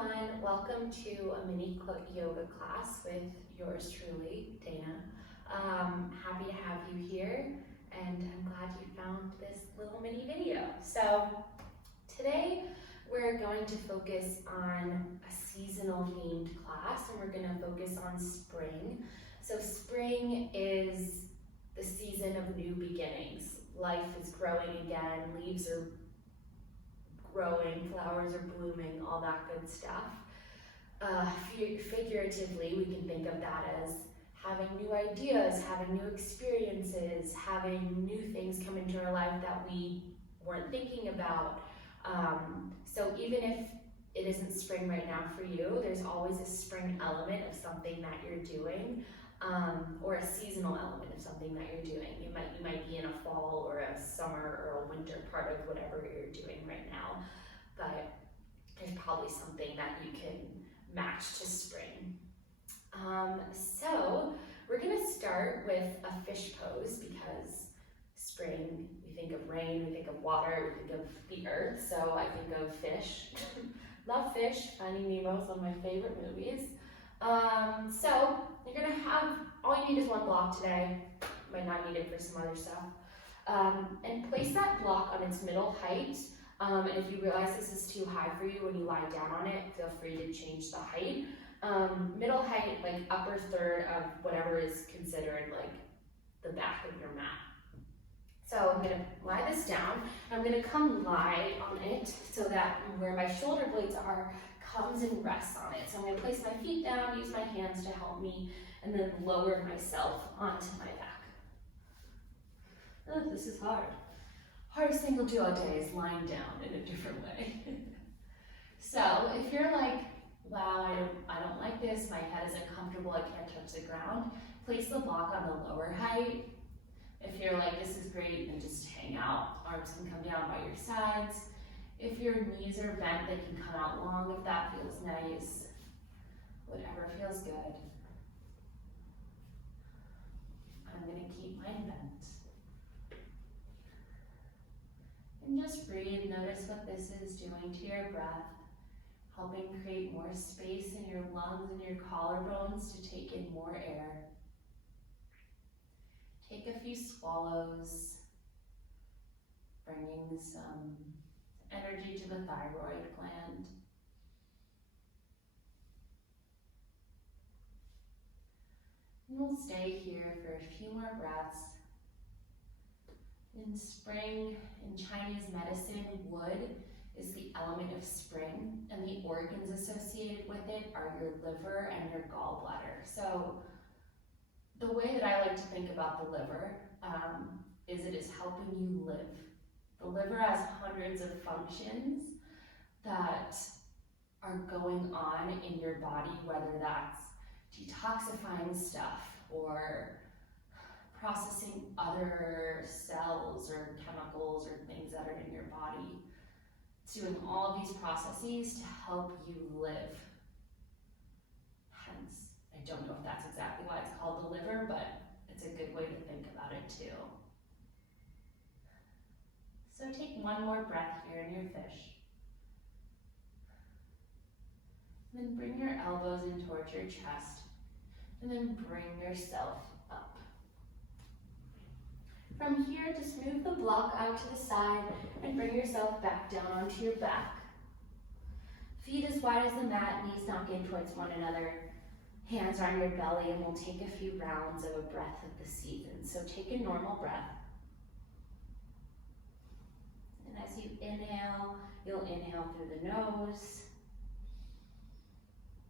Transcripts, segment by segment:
everyone, welcome to a mini yoga class with yours truly, Dana. Happy to have you here, and I'm glad you found this little mini video. So today we're going to focus on a seasonal themed class, and we're going to focus on spring. So spring is the season of new beginnings. Life is growing again, leaves are growing, flowers are blooming, all that good stuff. Figuratively, we can think of that as having new ideas, having new experiences, having new things come into our life that we weren't thinking about. So even if it isn't spring right now for you, there's always a spring element of something that you're doing, or a seasonal element of something that you're doing. You might be in a fall or a summer or a winter part of whatever you're doing right now, but there's probably something that you can match to spring. So we're gonna start with a fish pose, because spring, we think of rain, we think of water, we think of the earth, so I think of fish. Love fish. Finding Nemo is one of my favorite movies. So you're gonna have, all you need is one block today. You might not need it for some other stuff. And place that block on its middle height. And if you realize this is too high for you when you lie down on it, feel free to change the height. Middle height, like upper third of whatever is considered like the back of your mat. So I'm gonna lie this down, and I'm gonna come lie on it so that where my shoulder blades are comes and rests on it. So I'm gonna place my feet down, use my hands to help me, and then lower myself onto my back. Oh, this is hard. Hardest thing we'll do all day is lying down in a different way. So if you're like, wow, I don't like this, my head is uncomfortable, I can't touch the ground, place the block on the lower height. If you're like, this is great, then just hang out. Arms can come down by your sides. If your knees are bent, they can come out long if that feels nice. Whatever feels good. I'm gonna keep mine bent. And just breathe, notice what this is doing to your breath, helping create more space in your lungs and your collarbones to take in more air. Take a few swallows, bringing some energy to the thyroid gland. And we'll stay here for a few more breaths. In spring, in Chinese medicine, wood is the element of spring, and the organs associated with it are your liver and your gallbladder. So the way that I like to think about the liver is it is helping you live. The liver has hundreds of functions that are going on in your body, whether that's detoxifying stuff or processing other cells or chemicals or things that are in your body. It's doing all of these processes to help you live. Hence, I don't know if that's exactly why it's called the liver, but it's a good way to think about it too. So take one more breath here in your fish. Then bring your elbows in towards your chest, and then bring yourself up. From here, just move the block out to the side and bring yourself back down onto your back. Feet as wide as the mat, knees knocking towards one another. Hands on your belly, and we'll take a few rounds of a breath of the season. So take a normal breath. And as you inhale, you'll inhale through the nose.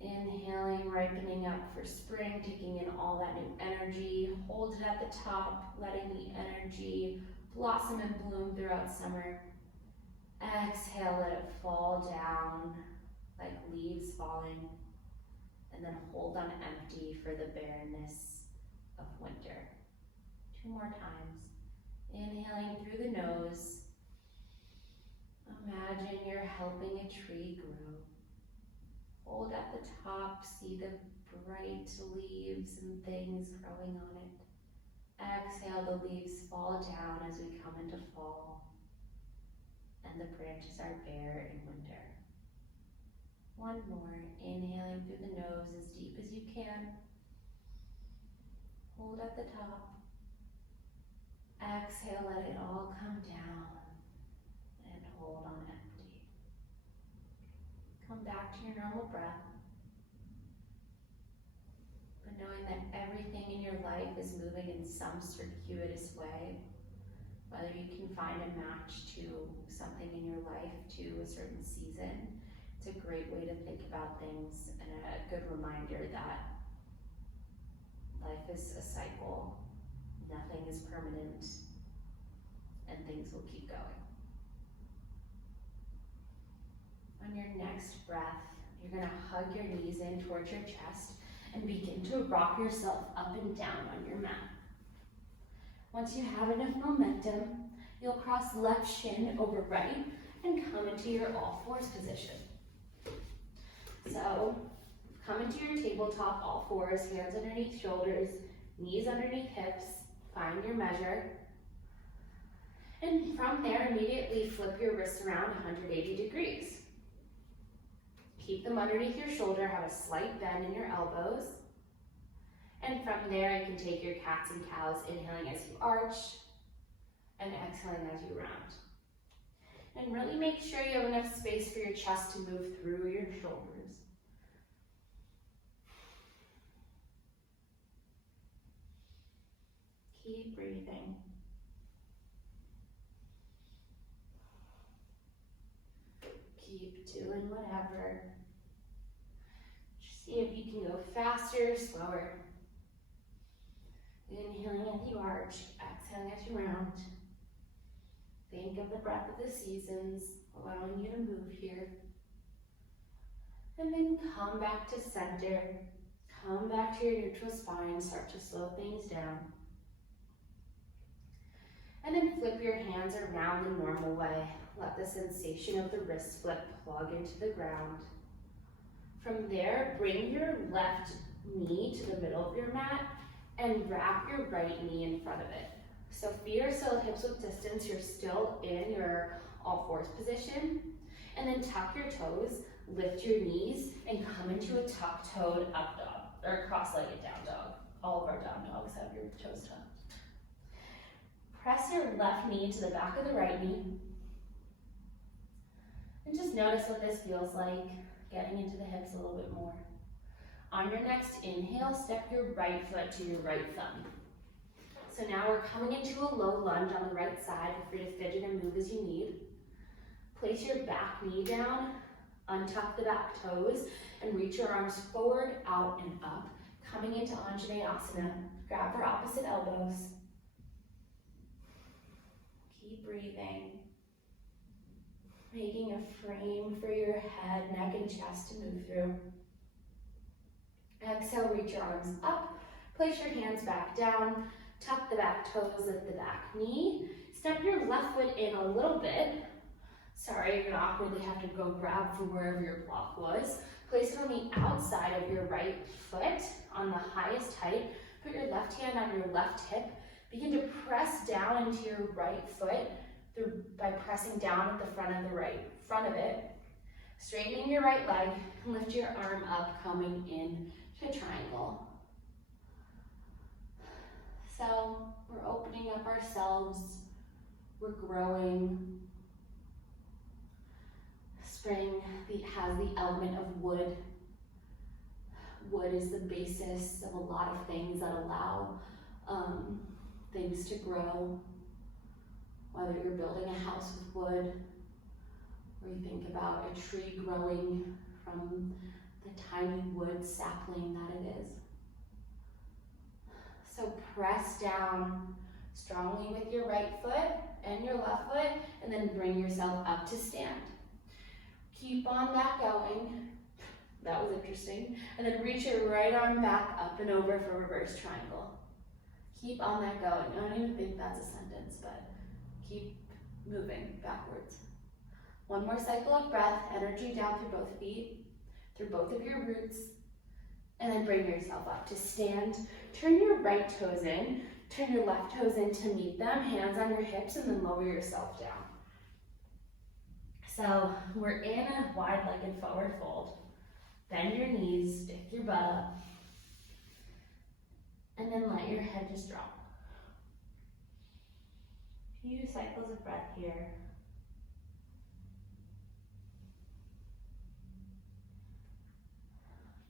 Inhaling, ripening up for spring, taking in all that new energy. Hold it at the top, letting the energy blossom and bloom throughout summer. Exhale, let it fall down like leaves falling. And then hold on empty for the barrenness of winter. 2 more times. Inhaling through the nose. Imagine you're helping a tree grow. Hold at the top, see the bright leaves and things growing on it. Exhale, the leaves fall down as we come into fall, and the branches are bare in winter. One more, inhaling through the nose as deep as you can. Hold at the top. Exhale, let it all come down. And hold on empty. Come back to your normal breath. But knowing that everything in your life is moving in some circuitous way, whether you can find a match to something in your life, to a certain season, it's a great way to think about things and a good reminder that life is a cycle, nothing is permanent, and things will keep going. On your next breath, you're going to hug your knees in towards your chest and begin to rock yourself up and down on your mat. Once you have enough momentum, you'll cross left shin over right and come into your all fours position. So, come into your tabletop all fours, hands underneath shoulders, knees underneath hips, find your measure. And from there, immediately flip your wrists around 180 degrees. Keep them underneath your shoulder, have a slight bend in your elbows. And from there, you can take your cats and cows, inhaling as you arch, and exhaling as you round. And really make sure you have enough space for your chest to move through your shoulders. Keep breathing. Keep doing whatever. Just see if you can go faster or slower. Inhaling as you arch, exhaling as you round. Think of the breath of the seasons, allowing you to move here. And then come back to center. Come back to your neutral spine, start to slow things down. And then flip your hands around the normal way. Let the sensation of the wrist flip plug into the ground. From there, bring your left knee to the middle of your mat and wrap your right knee in front of it. So feet are still hips width distance, you're still in your all fours position. And then tuck your toes, lift your knees, and come into a tuck-toed up dog, or cross-legged down dog. All of our down dogs have your toes tucked. Press your left knee to the back of the right knee. And just notice what this feels like, getting into the hips a little bit more. On your next inhale, step your right foot to your right thumb. So now we're coming into a low lunge on the right side. Feel free to fidget and move as you need. Place your back knee down, untuck the back toes, and reach your arms forward, out, and up. Coming into Anjaneyasana. Grab our opposite elbows. Keep breathing. Making a frame for your head, neck, and chest to move through. Exhale, reach your arms up. Place your hands back down. Tuck the back toes, lift the back knee. Step your left foot in a little bit. Sorry, you're gonna awkwardly have to go grab from wherever your block was. Place it on the outside of your right foot on the highest height. Put your left hand on your left hip. Begin to press down into your right foot by pressing down at the front of it. Straightening your right leg and lift your arm up, coming in to triangle. So we're opening up ourselves, we're growing. Spring has the element of wood. Wood is the basis of a lot of things that allow things to grow. Whether you're building a house with wood, or you think about a tree growing from the tiny wood sapling that it is. So press down strongly with your right foot and your left foot, and then bring yourself up to stand. Keep on that going. That was interesting. And then reach your right arm back up and over for reverse triangle. Keep on that going. I don't even think that's a sentence, but keep moving backwards. One more cycle of breath, energy down through both feet, through both of your roots, and then bring yourself up to stand. Turn your right toes in, turn your left toes in to meet them, hands on your hips, and then lower yourself down. So we're in a wide-legged forward fold. Bend your knees, stick your butt up, and then let your head just drop. A few cycles of breath here.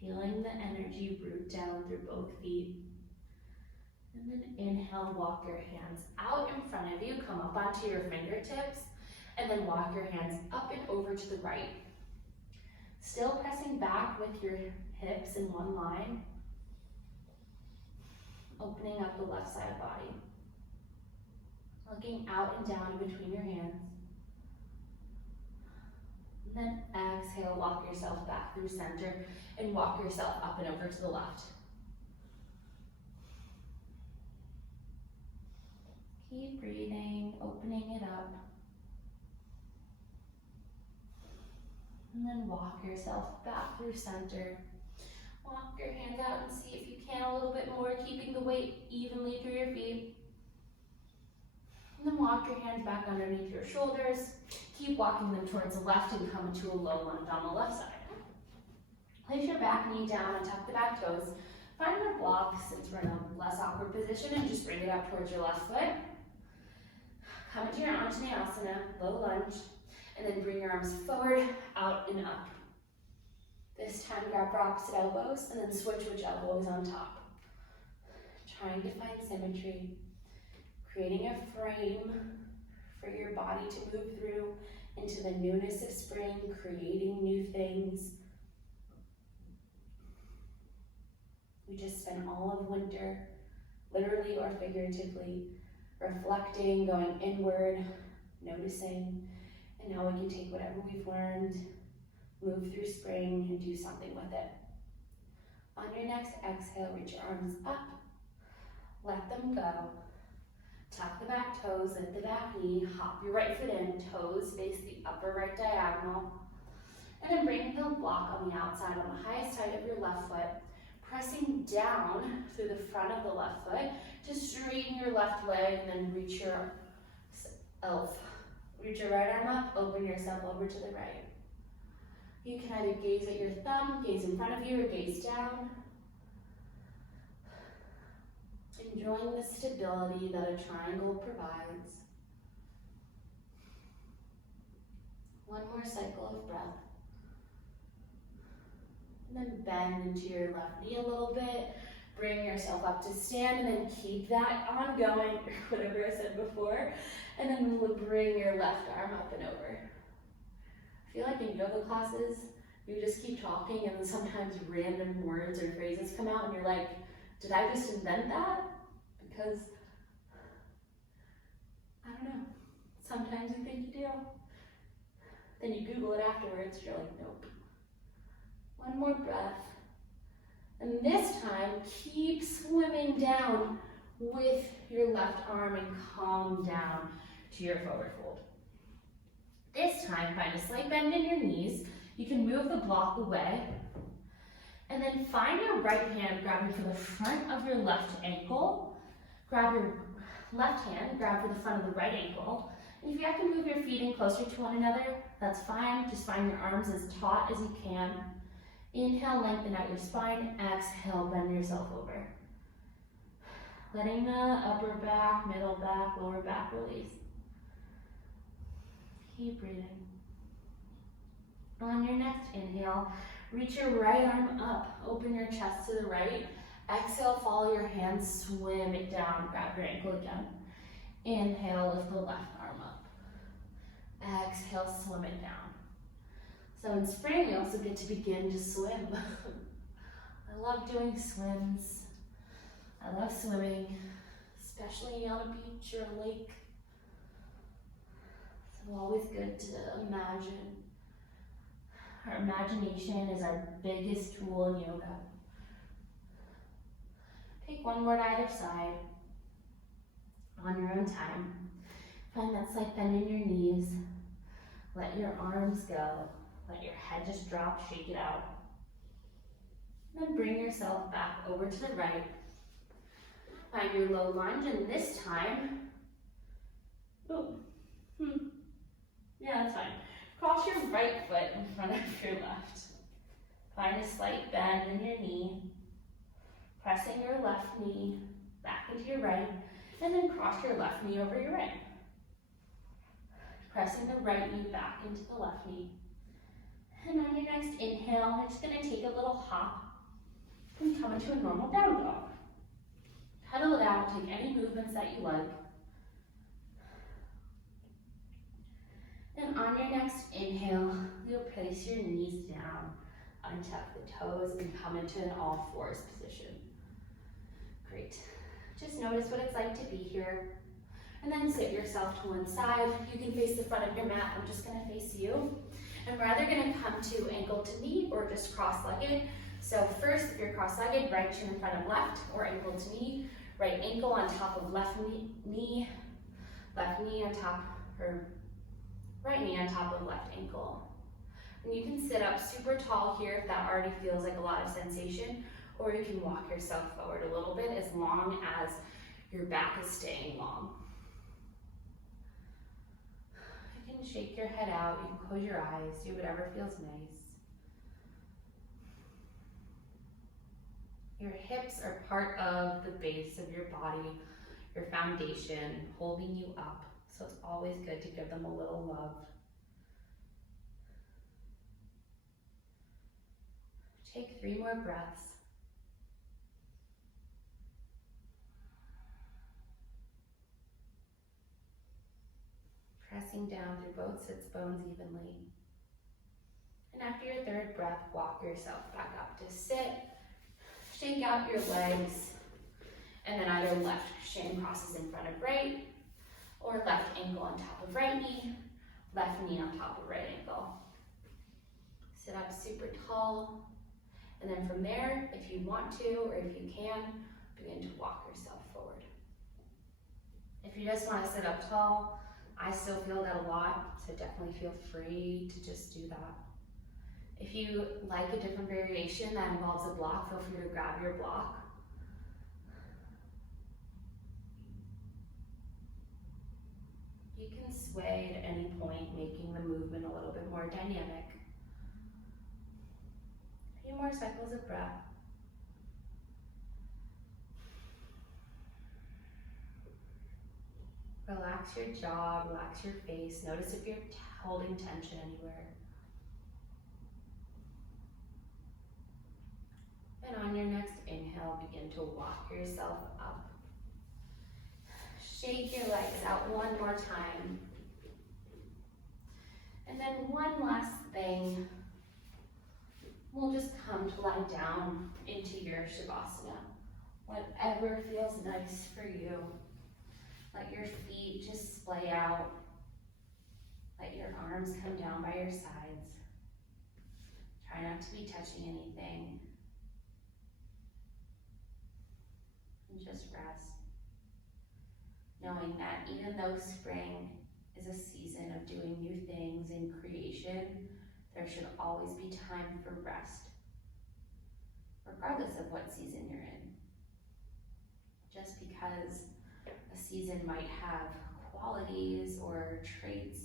Feeling the energy root down through both feet. And then inhale, walk your hands out in front of you, come up onto your fingertips, and then walk your hands up and over to the right. Still pressing back with your hips in one line. Opening up the left side body. Looking out and down between your hands. And then exhale, walk yourself back through center and walk yourself up and over to the left. Keep breathing, opening it up. And then walk yourself back through center. Walk your hands out and see if you can a little bit more, keeping the weight evenly through your feet. And then walk your hands back underneath your shoulders. Keep walking them towards the left and come into a low lunge on the left side. Place your back knee down and tuck the back toes. Find a block since we're in a less awkward position and just bring it up towards your left foot. Come into your Anjaneyasana, low lunge, and then bring your arms forward, out, and up. This time grab for opposite elbows and then switch which elbow is on top. Trying to find symmetry, creating a frame for your body to move through into the newness of spring, creating new things. We just spent all of winter, literally or figuratively, reflecting, going inward, noticing, and now we can take whatever we've learned, move through spring, and do something with it. On your next exhale, reach your arms up, let them go. Tuck the back toes, lift the back knee, hop your right foot in, toes face the upper right diagonal, and then bring the block on the outside on the highest height of your left foot, pressing down through the front of the left foot to straighten your left leg and then reach your elf. Reach your right arm up, open yourself over to the right. You can either gaze at your thumb, gaze in front of you, or gaze down. Enjoying the stability that a triangle provides. One more cycle of breath. And then bend into your left knee a little bit. Bring yourself up to stand and then keep that ongoing, whatever I said before. And then we'll bring your left arm up and over. I feel like in yoga classes, you just keep talking and then sometimes random words or phrases come out and you're like, did I just invent that? Because, I don't know, sometimes you think you do. Then you Google it afterwards, you're like, nope. One more breath. And this time, keep swimming down with your left arm and calm down to your forward fold. This time, find a slight bend in your knees. You can move the block away. And then find your right hand grabbing for the front of your left ankle. Grab your left hand, grab for the front of the right ankle. And if you have to move your feet in closer to one another, that's fine. Just find your arms as taut as you can. Inhale, lengthen out your spine. Exhale, bend yourself over. Letting the upper back, middle back, lower back release. Keep breathing. On your next inhale, reach your right arm up. Open your chest to the right. Exhale, follow your hands, swim it down. Grab your ankle again. Inhale, lift the left arm up. Exhale, swim it down. So in spring, we also get to begin to swim. I love doing swims. I love swimming, especially on a beach or a lake. So always good to imagine. Our imagination is our biggest tool in yoga. Take one more to either side on your own time. Find that slight bend in your knees. Let your arms go. Let your head just drop, shake it out. And then bring yourself back over to the right. Find your low lunge, and this time, yeah, that's fine. Cross your right foot in front of your left. Find a slight bend in your knee, pressing your left knee back into your right, and then cross your left knee over your right. Pressing the right knee back into the left knee. And on your next inhale, you're just gonna take a little hop and come into a normal down dog. Pedal it out, take any movements that you like. And on your next inhale, you'll place your knees down, untuck the toes, and come into an all fours position. Great. Just notice what it's like to be here. And then sit yourself to one side. You can face the front of your mat. I'm just gonna face you. And we're either gonna come to ankle to knee or just cross-legged. So first, if you're cross-legged, right shin in front of left, or ankle to knee, right ankle on top of left knee on top, or right knee on top of left ankle. And you can sit up super tall here if that already feels like a lot of sensation, or you can walk yourself forward a little bit as long as your back is staying long. You can shake your head out, you can close your eyes, do whatever feels nice. Your hips are part of the base of your body, your foundation, holding you up. So it's always good to give them a little love. Take 3 more breaths. Pressing down through both sits bones evenly. And after your 3rd breath, walk yourself back up to sit. Shake out your legs, and then either left shin crosses in front of right, or left ankle on top of right knee, left knee on top of right ankle. Sit up super tall, and then from there, if you want to, or if you can, begin to walk yourself forward. If you just want to sit up tall, I still feel that a lot, so definitely feel free to just do that. If you like a different variation that involves a block, feel free to grab your block. You can sway at any point, making the movement a little bit more dynamic. A few more cycles of breath. Relax your jaw, relax your face. Notice if you're holding tension anywhere. And on your next inhale, begin to walk yourself up. Shake your legs out one more time. And then one last thing. We'll just come to lie down into your Shavasana. Whatever feels nice for you. Let your feet just splay out. Let your arms come down by your sides. Try not to be touching anything. And just rest. Knowing that even though spring is a season of doing new things in creation, there should always be time for rest, regardless of what season you're in. Just because a season might have qualities or traits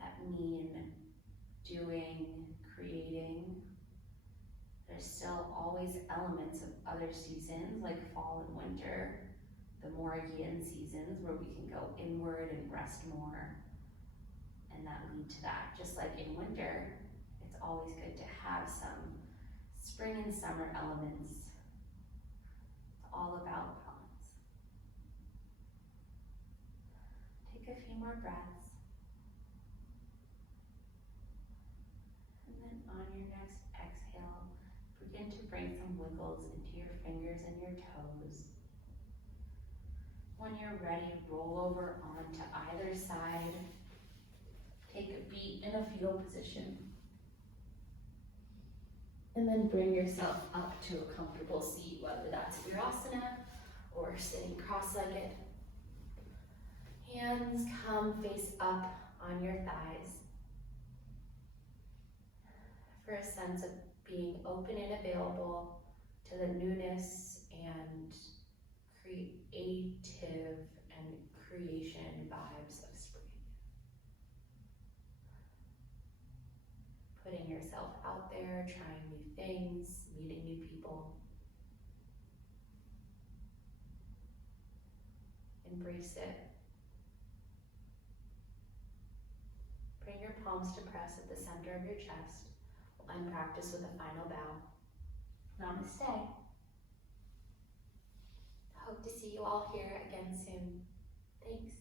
that mean doing, creating, there's still always elements of other seasons like fall and winter, the more yin seasons where we can go inward and rest more, and that lead to that. Just like in winter, it's always good to have some spring and summer elements. It's all about balance. Take a few more breaths. And then on your next exhale, begin to bring some wiggles into your fingers and your toes. When you're ready, roll over onto either side. Take a beat in a fetal position. And then bring yourself up to a comfortable seat, whether that's Virasana or sitting cross-legged. Hands come face up on your thighs for a sense of being open and available to the newness and creative and creation vibes of spring. putting yourself out there, trying new things, meeting new people. Embrace it. Bring your palms to press at the center of your chest. We'll end practice with a final bow. Namaste. Hope to see you all here again soon. Thanks.